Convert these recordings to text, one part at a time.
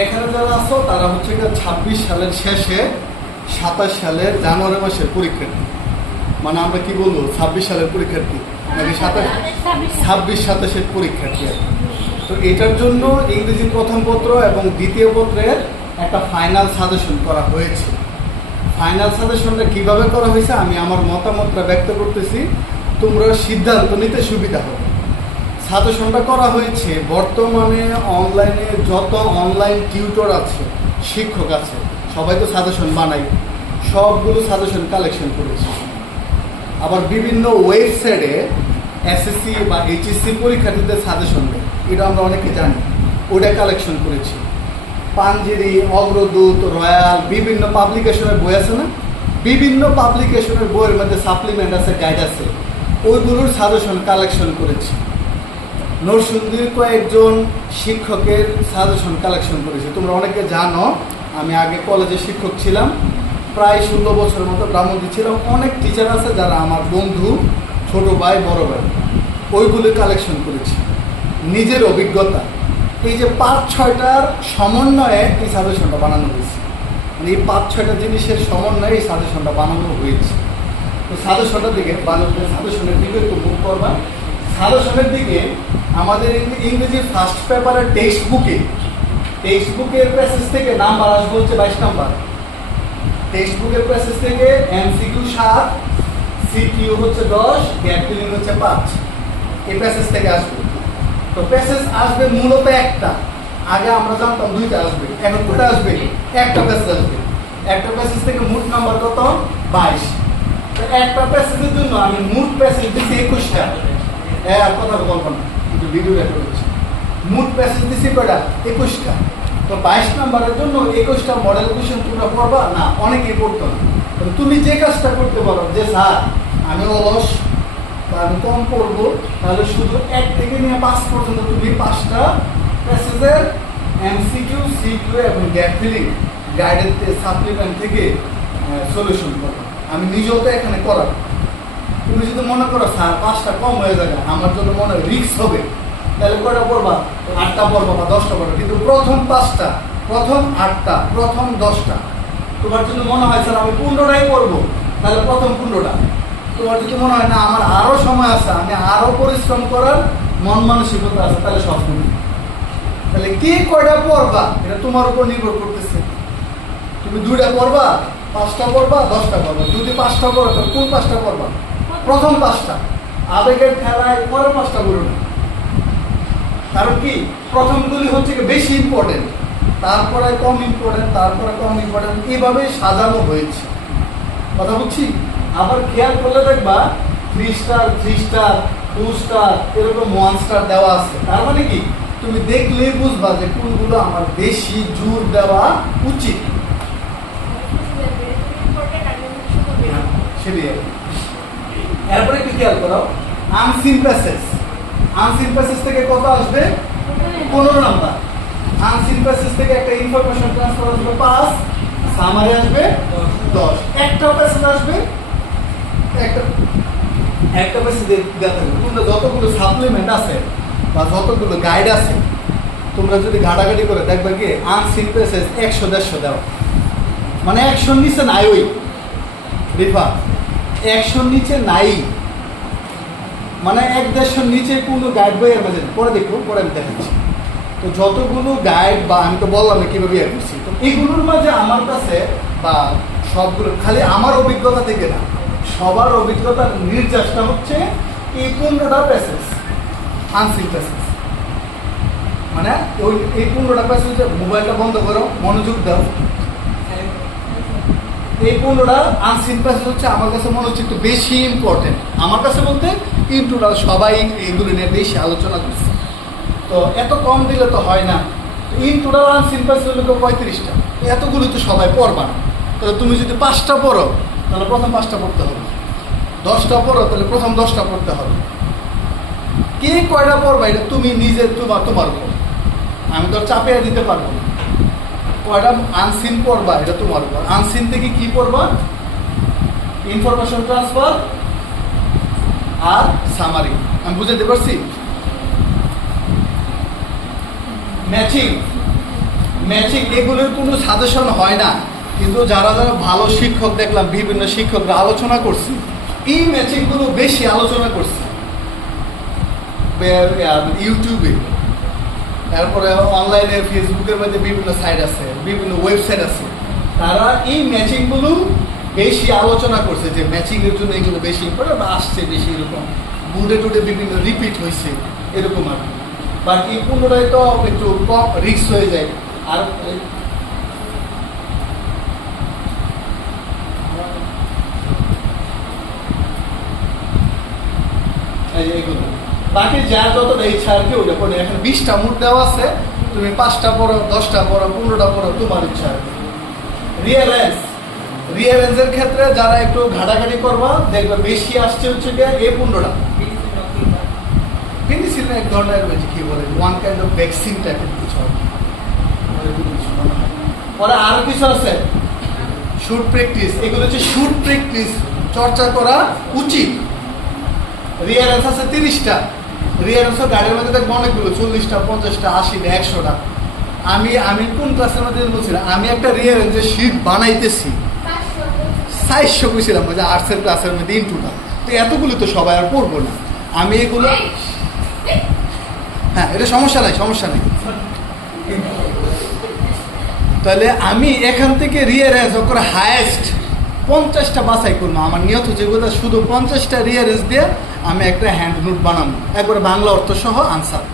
এখানে যারা আছো তারা হচ্ছে 26 সালের শেষে 27 সালের জানুয়ারি মাসের পরীক্ষার্থী। মানে আমরা কি বলবো 26 সালের পরীক্ষার্থী নাকি 26-27-এর পরীক্ষার্থী। তো এটার জন্য ইংরেজি প্রথম পত্র এবং দ্বিতীয় পত্রের একটা ফাইনাল সাজেশন করা হয়েছে। ফাইনাল সাজেশনটা কিভাবে করা হয়েছে আমি আমার মতামতটা ব্যক্ত করতেছি, তোমরা সিদ্ধান্ত নিতে সুবিধা হবে। সাজেশনটা করা হয়েছে বর্তমানে অনলাইনে যত অনলাইন টিউটর আছে, শিক্ষক আছে, সবাই তো সাজেশন বানাই, সবগুলো সাজেশন কালেকশন করেছে। আবার বিভিন্ন ওয়েবসাইটে এসএসসি বা এইচএসসি পরীক্ষার্থীদের সাজেশন দেয়, এটা আমরা অনেকে জানি, ওটা কালেকশন করেছি। পাঞ্জেরি, অগ্রদূত, রয়্যাল, বিভিন্ন পাবলিকেশনের বই আছে না, বিভিন্ন পাবলিকেশনের বইয়ের মধ্যে সাপ্লিমেন্ট আছে, গাইড আছে, ওইগুলোর সাজেশন কালেকশন করেছি। নরসিংদীর কয়েকজন শিক্ষকের সাজেশন কালেকশন করেছি। তোমরা অনেকে জানো আমি আগে কলেজে শিক্ষক ছিলাম, প্রায় 16 বছরের মতো ব্রাহ্মণী ছিলাম। অনেক টিচার আছে যারা আমার বন্ধু, ছোট ভাই, বড় ভাই, ওইগুলো কালেকশন করেছি নিজের অভিজ্ঞতা। এই যে 5-6টার সমন্বয়ে এই সাজেশনটা বানানো হয়েছে, মানে এই 5-6টা জিনিসের সমন্বয়ে এই সাজেশনটা বানানো হয়েছে। তো সাজেশনটার দিকে সাজেশনের দিকে একটু মুখ করবা। সাজেশনের দিকে আমাদের ইংরেজি ফার্স্ট পেপারের টেক্সট বুকের প্যাসেজ থেকে নাম্বার আসবে হচ্ছে 22 নাম্বার। টেক্সট বুকের প্যাসেজ থেকে এমসিকিউ 7, সিকিউ হচ্ছে 10, গ্যাপ ফিলিং হচ্ছে 5। এই প্যাসেজ থেকে আসবে। তো প্যাসেজ আসবে মূলত একটা, আগে আমরা জানতাম 2টা আসবে, এখন কোটা আসবে, একটা প্যাসেজ আসবে। একটা প্যাসেজ থেকে মোট নাম্বার কত? 22। তো একটা প্যাসেজের জন্য আমি মোট প্যাসেজ দিচ্ছি 21টা। আর কথা বলবো না, কিন্তু ভিডিও রেকর্ড হচ্ছে। মোট প্যাসেজ দিচ্ছি কয়টা? 21টা। তো 22 নাম্বারের জন্য 21টা মডেল কোশ্চেন তোমরা পড়বা না, অনেকেই পড়তো না। তুমি যে কাজটা করতে পারো যে স্যার আমি অলস, আমি কম পড়বো, তাহলে শুধু 1 থেকে নিয়ে 5 পর্যন্ত তুমি 5টা প্যাসেজের এমসিকিউ, সিকিউ এবং গ্যাপ ফিলিং গাইডের সাপ্লিমেন্ট থেকে সলিউশন করো। আমি নিজেও তো এখানে করাবো। তুমি যদি মনে করো স্যার 5টা কম হয়ে যাবে, আমার জন্য মনে হয় রিস্ক হবে, তাহলে কয়টা পড়বা? 8টা পড়বা বা 10টা পড়বা। কিন্তু প্রথম 5টা, প্রথম 8টা, প্রথম 10টা। তোমার যদি মনে হয় স্যার আমি 15টাই পড়বো, তাহলে প্রথম 15টা। তোমার যদি মনে হয় না আমার আরও সময় আছে, আমি আরও পরিশ্রম করার মন মানসিকতা আছে, তাহলে সব শুনি। তাহলে কে কয়টা পড়বা এটা তোমার উপর নির্ভর করতেছে। তুমি 2টা পড়বা, 5টা পড়বা, 10টা পড়বা। যদি 5টা পড়ো তাহলে কোন 5টা পড়বা? প্রথম 5টা। আবেগের খেলায় পরে 5টা পড়ো না। কারণ কি প্রথমগুলি হচ্ছে বেশি ইম্পর্টেন্ট, তারপরে কম ইম্পর্টেন্ট, তারপরে কম ইম্পর্টেন্ট, এইভাবেই সাজানো হয়েছে। কথা বুঝছি? আবার খেয়াল করলে দেখবা 3 স্টার, 3 স্টার, 2 স্টার, এরকম 1 স্টার দেওয়া আছে। তার মানে কি তুমি দেখলেই বুঝবা যে কোনগুলো আমার বেশি জোর দেওয়া উচিত। সেটাই। এরপরে কি খেয়াল করো, আনসিন প্যাসেজ থেকে কত আসবে? 15 নাম্বার। আনসিন প্যাসেজ থেকে একটা ইনফরমেশন ট্রান্সফার আসবে 5, সামারি আসবে 10। একটা প্যাসেজ আসবে, একটা প্যাসেজ দেওয়া থাকবে। তোমরা যতগুলো সাপ্লিমেন্ট আছে বা যতগুলো গাইড আছে, তোমরা যদি ঘাটাঘাটি করে দেখবে কি আনসিন প্যাসেজ 100-150 দেওয়া, মানে 100 নিচে নাই। ওই রিফা 100 নিচে নাই, মানে 1-150 নিচে কোনো গাইড বইয়ের মাঝে পরে দেখবো, পরে আমি দেখাচ্ছি। তো যতগুলো গাইড বা আমি তো বললাম কীভাবে ইয়ে করছি, তো এইগুলোর মাঝে আমার কাছে বা সবগুলো খালি আমার অভিজ্ঞতা থেকে না, সবার অভিজ্ঞতার নির্যাসটা হচ্ছে এই 15টা প্যাসেজ আনসিন প্যাসেজ। মানে ওই এই 15টা প্যাসেজ, মোবাইলটা বন্ধ করো, মনোযোগ দাও। এই 15টা আনসিন প্যাসেজ হচ্ছে আমার কাছে মনে হচ্ছে একটু বেশি ইম্পর্টেন্ট। আমার কাছে বলতে ইন টোটাল সবাই এগুলো নিয়ে বেশি আলোচনা করছে, তো এত কম দিলে তো হয় না। ইন টোটাল আনসিন প্যাসেজ হলো 35টা, এতগুলো তো সবাই পড়বা না। তাহলে তুমি যদি 5টা পড়ো তাহলে প্রথম 5টা পড়তে হবে, 10টা পড়ো তাহলে প্রথম 10টা পড়তে হবে। কে কয়টা পড়বা এটা তুমি নিজে তোমার উপর, আমি তো চাপিয়ে দিতে পারবো না। কয়টা আনসিন পড়বা এটা তোমার উপর। আনসিন থেকে কি পড়বা? ইনফরমেশন ট্রান্সফার আর সামারি। আমি বুঝাতে পারছি? ম্যাচিং ম্যাচিং এগুলোর কোনো সাজেশন হয় না, কিন্তু যারা যারা ভালো শিক্ষক দেখলাম বিভিন্ন শিক্ষকরা আলোচনা করছে, এই ম্যাচিংগুলো বেশি আলোচনা করছে ইউটিউবে, তারপরে অনলাইনে ফেসবুকের মধ্যে বিভিন্ন সাইট আছে, বিভিন্ন ওয়েবসাইট আছে, তারা এই ম্যাচিংগুলো বেশি আলোচনা করছে যে ম্যাচিংয়ের জন্য এগুলো বেশি ইম্পর্টেন্ট আসছে বেশি, এরকম বুডে টুডে বিভিন্ন রিপিট হয়েছে এরকম আর কি। বাকি পুনরায় তো একটু কম রিস্ক হয়ে যায়। আর এইগুলো বাকি যার যতটা ইচ্ছা আর কি ওটা পড়ে। এখন 20টা মুড দেওয়া আছে, তুমি 5টা পড়ো, 10টা পড়ো, 15টা পড়ো, তোমার ইচ্ছা আর কি। রিয়ারেঞ্জের ক্ষেত্রে যারা একটু ঘাটাঘাটি করবা দেখবে বেশি আসছে হচ্ছে গিয়ে এই 15টা। পেনিসিলিন এক ধরনের কি বলে ওয়ান কাইন্ড অফ ভ্যাকসিন টাইপের কিছু, পরে আরো কিছু আছে শুট প্র্যাকটিস, এগুলো হচ্ছে শুট প্র্যাকটিস চর্চা করা উচিত। রিয়ারেন্স আছে 30টা, রিয়ারেন্সও গাড়ির মধ্যে দেখবো অনেকগুলো, 40টা, 50টা, 80টা, 100টা। আমি কোন ক্লাসের মধ্যে বলছিলাম, আমি একটা রিয়ারেন্সের শীট বানাইতেছি 400 বুঝছিলাম যে আর্টসের ক্লাসের মধ্যে ইনটুটা, তো এতগুলো তো সবাই আর পড়বো না আমি এগুলো। হ্যাঁ, এটা সমস্যা নাই, সমস্যা নেই। তাহলে আমি এখান থেকে রিয়ারেঞ্জ করে হায়েস্ট 50টা বাছাই করবো। আমার নিয়ত হচ্ছে যেগুলো শুধু 50টা রিয়ারেঞ্জ দিয়ে আমি একটা হ্যান্ড নোট বানাবো, একবারে বাংলা অর্থ সহ আনসার।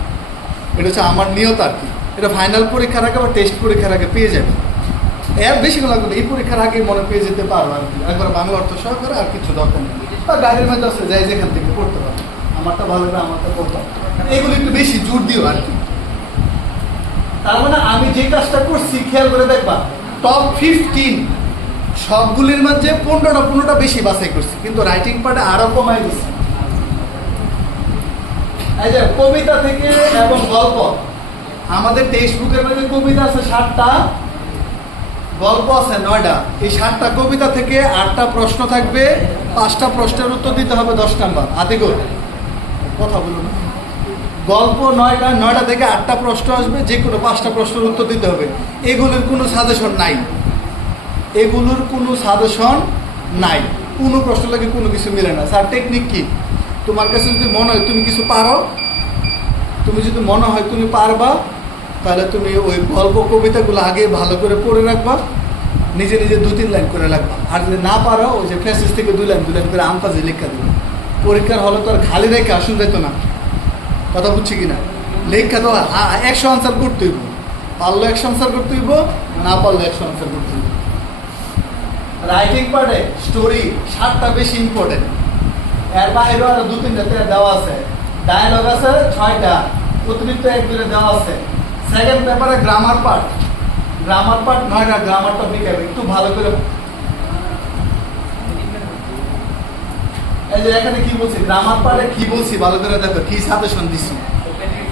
এটা হচ্ছে আমার নিয়ত আর কি। এটা ফাইনাল পরীক্ষার আগে বা টেস্ট পরীক্ষার আগে পেয়ে যাবে, এর বেশি লাগবে না, এই পরীক্ষার আগে মনে পেয়ে যেতে পারো আর কি। একবার বাংলা অর্থ সহ করে আর কিছু দরকার নেই, বা গাড়ির মধ্যে আছে যাই যেখান থেকে পড়তে পারো। আমারটা ভালো করে আমারটা পড়তাম, এগুলো একটু বেশি জোর দিও আর কি। তার মানে আমি যে কাজটা করছি খেয়াল করে দেখবা, টপ 15 সবগুলির মধ্যে 15টা বেশি বাছাই করছি, কিন্তু রাইটিং পার্টে আরো কমাই দিচ্ছি। এই যে কবিতা থেকে এবং গল্প, আমাদের টেক্সট বুকের মধ্যে কবিতা আছে 7টা, গল্প আছে 9টা। এই 7টা কবিতা থেকে 8টা প্রশ্ন থাকবে, 5টা প্রশ্নের উত্তর দিতে হবে 10 নাম্বার। হাতে করে কথা বলুন, গল্প 9টা থেকে 8টা প্রশ্ন আসবে, যে কোনো 5টা প্রশ্নের উত্তর দিতে হবে। এগুলোর কোনো সাজেশন নাই, এগুলোর কোনো সাজেশন নাই, কোনো প্রশ্ন লাগে কোনো কিছু মিলে না। স্যার টেকনিক কি? তোমার কাছে যদি মনে হয় তুমি কিছু পারো, তুমি যদি মনে হয় তুমি পারবা, তাহলে তুমি ওই গল্প কবিতাগুলো আগে ভালো করে পড়ে রাখবা, নিজে নিজে 2-3 লাইন করে রাখবা। আর যদি না পারো ওই যে ফ্যাসেস থেকে 2 লাইন করে আন্তাজে লেখা দেবে। পরীক্ষার হলে তো আর খালি রেখে আসুন যেত না, কথা বুঝছি কিনা? লেখা তো 100 আনসার করতে হইব, পারলে 100 আনসার করতে হইব, না পারলে 100 আনসার করতে হইব। রাইটিং পার্টে স্টোরি 7টা বেশি ইম্পর্টেন্ট, এর বাইরেও আরো 2-3টা দেওয়া আছে। ডায়লগ আছে 6টা, অতিরিক্ত 1-2 দেওয়া আছে। সেকেন্ড পেপারে গ্রামার পার্ট 9টা, গ্রামার টপিক একটু ভালো করে। এই যে এখানে কি বলছি, গ্রামার পার্টে কি বলছি ভালো করে দেখো, কি সাজেশন দিছি।